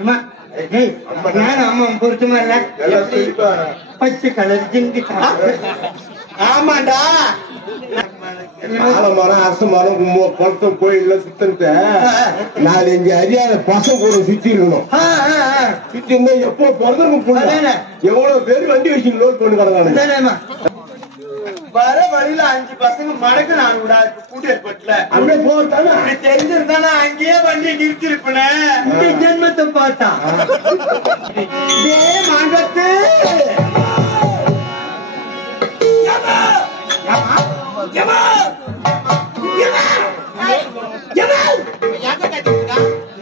அம்மா பொருத்தமா இல்ல பச்சை கலர் ஜிங்கு ஆமாண்டா ஆலமரம் அரச மரம் குளத்தம் கோயில்ல சுத்தன்ட்டு 4-5 அறியாத பசங்க கூட சுத்தி இருக்கணும். சுத்தி இருந்தா எப்போ பிறந்திருக்கும் எவ்வளவு பேர் வண்டி வச்சு லோட் பண்ணி கிடக்கானு வர வழியில 5 பசங்க மடக்கு நான் விடா கூட்டி ஏற்பட்டல அப்படியே போட்டானா தெரிஞ்சிருந்தானா அங்கேயே வண்டியை நிறுத்தி இருப்பேன். இந்த ஜென்மத்தை பார்த்தான் மாண்டத்து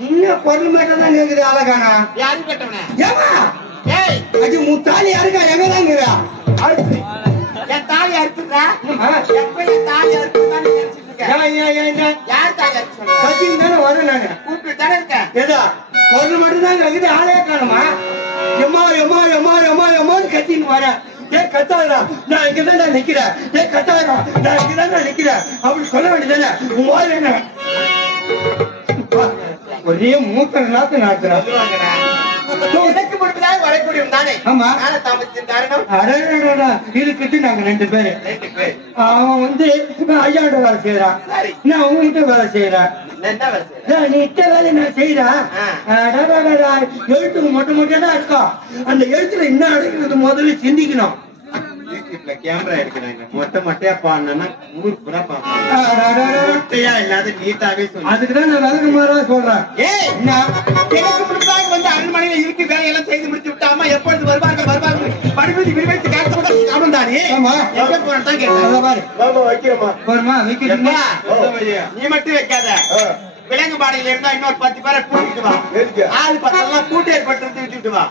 இன்னும் பொருள் மட்டும் தான் கேக்குது அழகானா யாரு கட்டவன அது முத்தாலி யாருக்கா எங்கதாங்கிறா என் தாலி அறுக்குறா எப்ப என் தாலி அறுக்குறான்னு நினைச்சிட்டு இருக்கேன். யார் தாலி அறுக்கு கத்தின்னு தானே வரேன் நானு கூப்பிட்டு தானே இருக்கேன். ஏதா பொருள் மட்டும் தான் கேக்குது ஆளே காணுமா எம்மா எம்மா எம்மா எம்மா எம்மான்னு கத்தின்னு வரேன். ஏன் கத்தாதா நான் இங்கதான் நிக்கிறேன். ஏன் கத்தாதா நான் இங்கதான் நிக்கிறேன் அப்படி சொல்ல வேண்டியதானே உன் வாய் என்ன ஒரே மூத்த நாத்து நாட்டுறான். உனக்கு மட்டும்தான் வரக்கூடியவன் தானே. ஆமா தாமதத்தின் காரணம் இதுக்கிட்டு நாங்க 2 பேரு. அவன் வந்து ஐயாண்ட வேலை செய்யறான், நான் உங்ககிட்ட வேலை செய்யறேன். நீ இட்ட வேலை நான் செய்யறேன். எழுத்துக்கு மொட்டை மொட்டையா தான் இருக்கும். அந்த எழுத்துல என்ன அடைக்கிறது முதல்ல சிந்திக்கணும். யூடியூப்ல கேமரா எடுக்கிறாங்க. மொட்டை மொட்டையா பாடினா ஊர் பூரா பாப்பா இல்லாத நீட்டாவே சொல்லு. அதுக்குதான் நான் விளக்கமாரா சொல்றேன். எனக்கு முன்னாடி வந்து அரண்மனையில இருக்கு வேலையெல்லாம் செய்து முடிச்சு விட்டு அம்மா எப்பொழுது வருவாங்க படுபதி விரிவெடுத்து கேட்க கூட அவன் தானே எங்க போறேன் தான் கேட்டேன். வைக்கிறோமா நீ மட்டும் வைக்காத. விலங்கு பாடையில இருந்தா இன்னொரு 10 பேரை கூட்டிட்டு வா. ஆள் 10 கூட்டி ஏற்பட்டு விட்டுட்டு வா.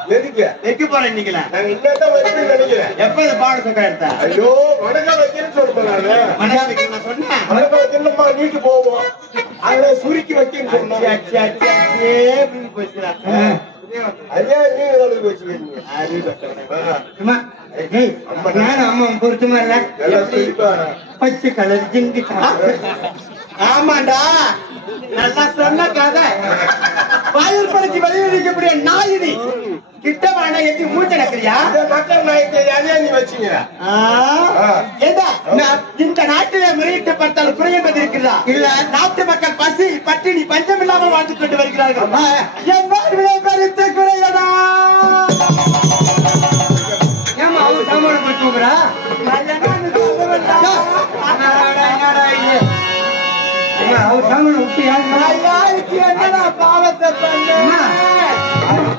வைக்க போறேன் நீங்களா எப்ப இந்த பாட சொல்ற எடுத்த ஐயோ வணக்கம் வைக்கிறேன்னு சொல்லுங்க. மனசா வைக்க நான் சொன்னேன். வணக்கம் வைக்கணும்மா வீட்டு போவோம். அதுல சுருக்கி வைக்கன்னு சொன்னாங்க. அதே நீங்க வச்சுக்கிறீங்க. அம்மா பொருத்தமா இல்ல பச்சை கலர் ஜிங்கு ஆமாண்டா நல்லா சொன்ன கதை. வாயில் படைச்சு வெளியில் இருக்கக்கூடிய நாயினி கிட்ட வாழ எத்தி மூச்ச நக்கிறியா மக்கள் நாயத்தை அதே நீ வச்சுங்க. இந்த நாட்டிலே முறையிட்டு பார்த்தால் குறை என்பது இருக்கிறதா இல்ல? நாட்டு மக்கள் பசி பட்டினி பஞ்சம் இல்லாமல் வாழ்ந்து கொண்டு வருகிறார்கள். என் வாழ்விலே பெருத்த குறையடா. ஏமா அவன் சாமான போட்டுக்கிறா அவர் சாமான விட்டு யாருக்கு என்னடா பாவத்தை பண்ண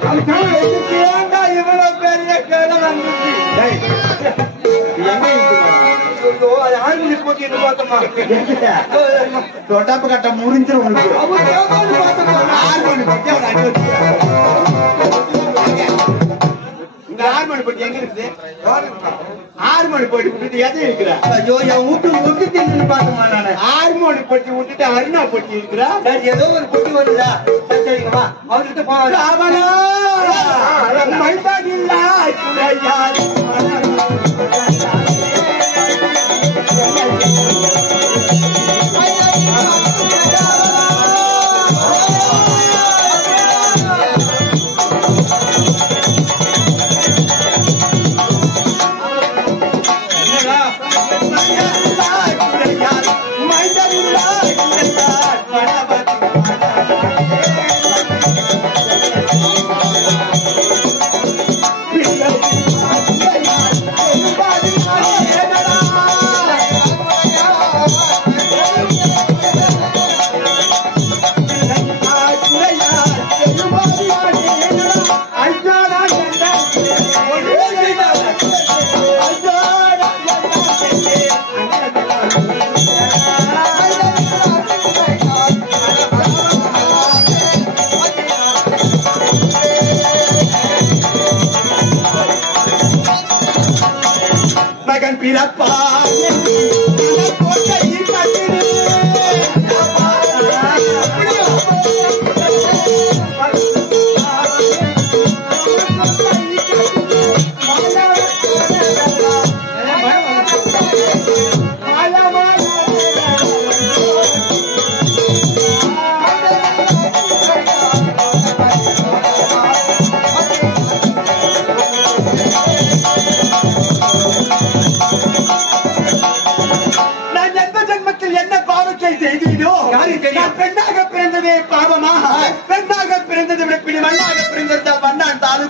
அவர் சாமான வச்சுட்டு ஏண்டா இவ்வளவு பெரிய கேட வந்துச்சு? ஆண்மணி போட்டி என்ன பார்த்தோமா தொட்டாப்பு கட்ட முறிஞ்சிரும் உனக்கு. ஆர்மணி போட்டி எங்க இருக்குது? ஆர்மணி போட்டி விட்டுட்டு எதை இருக்கிற? ஐயோ என் வீட்டு ஒட்டு தின்னு பார்த்தோமா நானு. ஆர்மோனி போட்டி விட்டுட்டு அருணா போட்டி இருக்கிறா? ஏதோ ஒரு பொட்டி வருதா? சரிங்கம்மா அவர்கிட்ட போவாங்க. மகன் பிறப்பா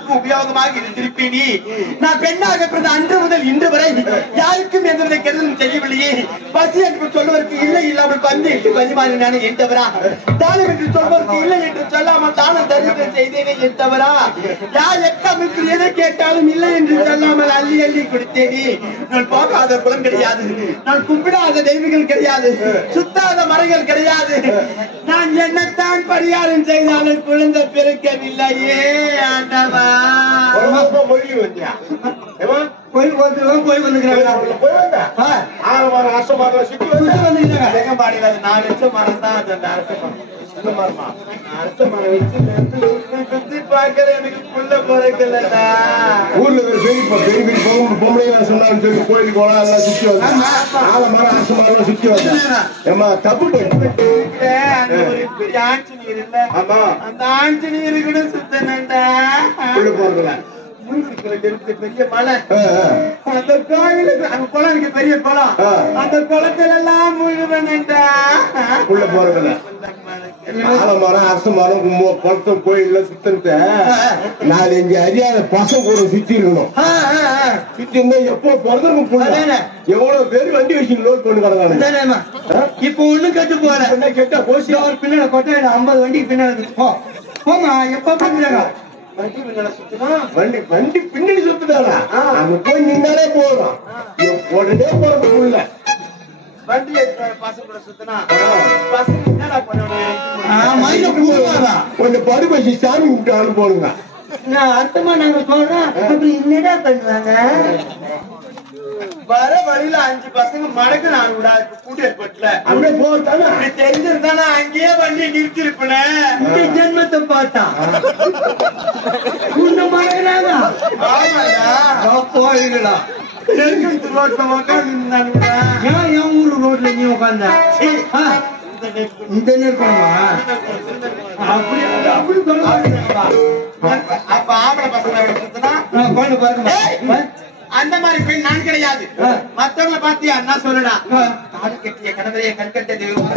யாருக்கும் உபயோகமாக இருந்திருப்பேனே. நான் பெண்ணாக பிறந்த அன்று முதல் இன்று வரை யாருக்கும் எந்தவித கெடுதலும் செய்யவில்லையே. பசி என்று சொல்வதற்கு இல்லை இல்லாமல் பந்து என்று பரிமாறினானே என் தவறா? தானம் என்று சொல்வதற்கு இல்லை என்று சொல்லாமல் தானம் தருவதை செய்தேனே என் தவறா? யார் எக்கமிற்கு எதை கேட்டாலும் இல்லை என்று சொல்லாமல் அள்ளி அள்ளி கொடுத்தேனே. நான் போகாத குலம் கிடையாது, நான் கும்பிடாத தெய்வங்கள் கிடையாது, சுத்தாத மரங்கள் கிடையாது. நான் என்னத்தான் பரிகாரம் செய்தாலும் குழந்தை பிறக்கவில்லையே ஆண்டவா. மொழி வந்தியா போய் வந்துக்கிறாங்க. செங்கம்பாடியில 4 லட்சம் மரம் தான் அந்த அரச மரம். அரச மரம் வச்சு சுத்தி பார்க்கற எனக்கு புள்ள பிறக்கலடா. ஊர்ல பெரிய பெரிய பொம்பளை சொன்னான்னு சொல்லி கோயிலுக்கு போனா எல்லாம் சுத்தி வந்து ஆலமரம் அரச மரம் சுத்தி வந்தேன். ஏமா தப்பு அங்க ஒரு பெரிய ஆஞ்சநீர் இல்ல, ஆமா அந்த ஆஞ்சநீர் கூட சுத்தனண்டா. போறதுல பெரிய மலை, அந்த கோயிலுக்கு அந்த குளம் இருக்கு, பெரிய குளம், அந்த குளத்துல எல்லாம் முழுவனண்டா. உள்ள போறதுல ஆலமரம் அரச மரம் குளத்தம் கோயில்ல சுத்தன்ட்டு 4-5 அறியாத பசங்க கூட சுத்தி இருக்கணும். சுத்தி இருந்தா எப்போ பிறந்திருக்கும். எவ்வளவு பேர் வண்டி வச்சு லோட் பண்ணி கிடக்காங்க. இப்ப ஒண்ணு கட்டு போற கேட்டா போசி ஒரு பின்னாடி கொட்டை 50 வண்டிக்கு பின்னாடி போமா. எப்ப பண்ணுறாங்க வண்டி பின்னாடி சுத்துதானா? அங்க போய் நின்னாலே போறோம். உடனே போறதுக்குள்ள வண்டி பசங்க கூட சுத்தினா பசங்க என்னடா கொஞ்சம் படுபசி சாமி விட்டு அனுப்புவாங்க. நான் அர்த்தமா நாங்க சொல்றோம். அப்படி என்னடா பண்ணுவாங்க? வர வழியில 5 பசங்க மடக்கு நான் விட கூட்டி ஏற்பட்டல. அப்படியே போட்டானா அப்படி தெரிஞ்சிருந்தானா அங்கேயே வண்டி நிறுத்தி இருப்பேன். இந்த ஜென்மத்தை பார்த்தா உன்ன மறக்கிறாங்க. போயிடா ரோட்ல உட்காந்து ஏன் என் ஊரு ரோட்ல நீ உட்காந்த? இந்த நிற்கணுமா? அப்படி அப்படி சொல்லுவாங்க. அப்ப ஆம்பளை பசங்க சுத்தினா கொண்டு பாருங்க. அந்த மாதிரி பெண் நான் கிடையாது. மத்தவங்களை பாத்தியா நான் சொல்லடா. காடு கட்டிய கணவரைய கண்கட்ட தெய்வமாக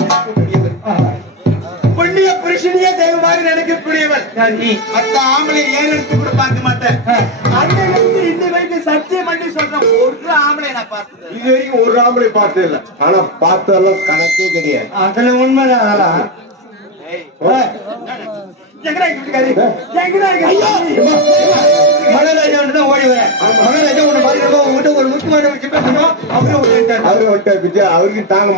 புண்ணிய புருஷனையே தெய்வமாக நினைக்கக்கூடியவள் மத்த ஆம்பளை ஏறெடுத்து கூட பார்க்க மாட்டேன். அன்னைக்கு இந்த வரைக்கும் சத்தியம் பண்ணி சொல்றேன், ஒரு ஆம்பளை நான் பார்த்தது இது வரைக்கும் ஒரு ஆம்பளை பார்த்தது இல்லை. ஆனா பார்த்ததெல்லாம் கணக்கே கிடையாது. அதுல உண்மைதான். அதெல்லாம் மகாராஜா ஓடி வரேன். மகாராஜா உன்னை பாருங்க, உங்ககிட்ட ஒரு முக்கியமான விஷயம் பேசணும். அவரு அவருக்கு தாங்க